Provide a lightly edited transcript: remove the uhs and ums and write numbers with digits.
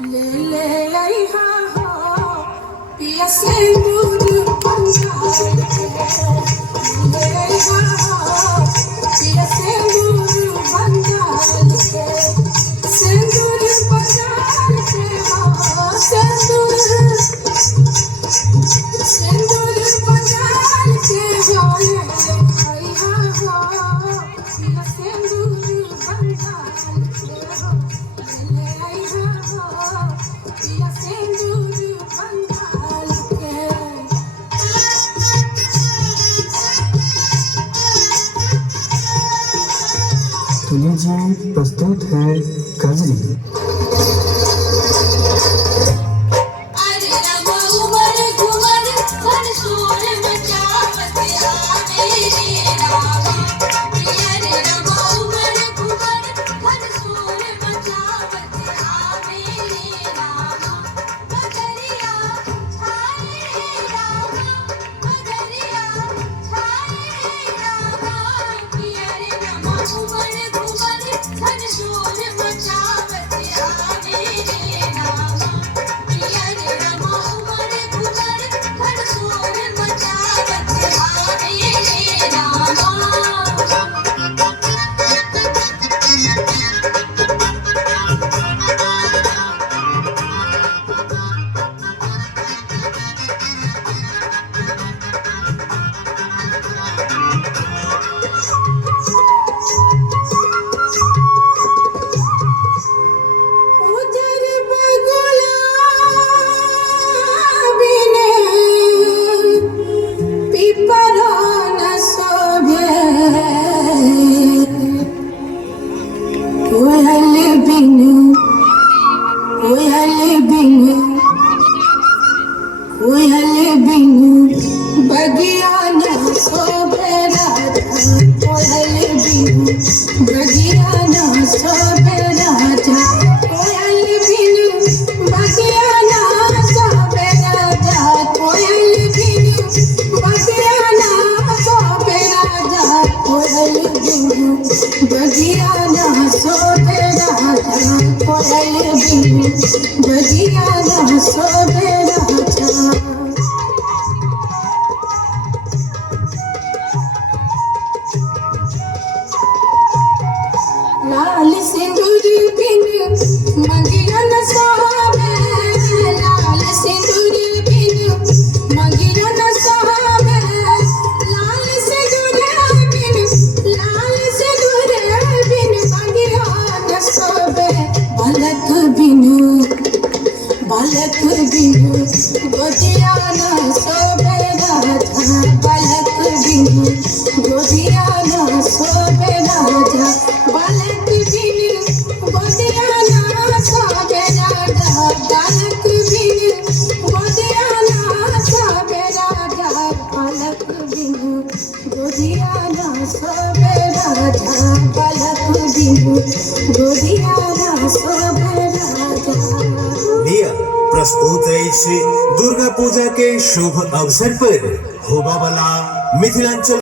ले ले आई हो पिया सिंदूर पंजाब के ले आई हो पिया सिंदूर पंजाब के सिंदूर पंजाब के हो सिंदूर पंजाब के हो ले आई हो पिया सिंदूर पंजाब के हो ले आई हो पिया सिंदूर पंजाब के लीजिए प्रस्तुत है कजरी। अरे रवा उमर घुमर घर शोर मचावत आवे रे रामा अरे रवा उमर घुमर घर शोर मचावत आवे रे रामा मगरिया छाए रामा मगरिया छाए रामा अरे रवा उमर घुमर घर शोर मचावत आवे रे रामा अरे रवा उमर घुमर घर शोर मचावत आवे रे रामा उजर बगुला बिने पिपरा न शोभे कोयल बिनु कोयल बिनु कोयल बिनु बगिया न शोभे राजा कोयल बिनु बगिया न शोभे राजा कोयल बिनु बगिया न शोभे राजा कोयल बिनु बगिया न शोभे राजा कोयल बिनु बगिया न शोभे राजा कोयल बिनु बगिया न शोभे राजा लाल सिंदूर बिन मंगिया न सोवे लाल सिंदूर बिन मंगिया न सोवे लाल सिंदूर बिन मंगिया न सोवे बालक बिनु गोदिया न सोवे राजा बालक बिनु गोदिया न सोवे राजा बालक बिनु गोदिया न सोवे राजा बालक बिनु गोदिया न सोवे राजा बालक बिनु गोदिया न सोवे राजा बालक बिनु गोदिया न सोवे राजा। दिया प्रस्तुत है इसे दुर्गा पूजा के शुभ अवसर पर होबा वाला मिथिलांचल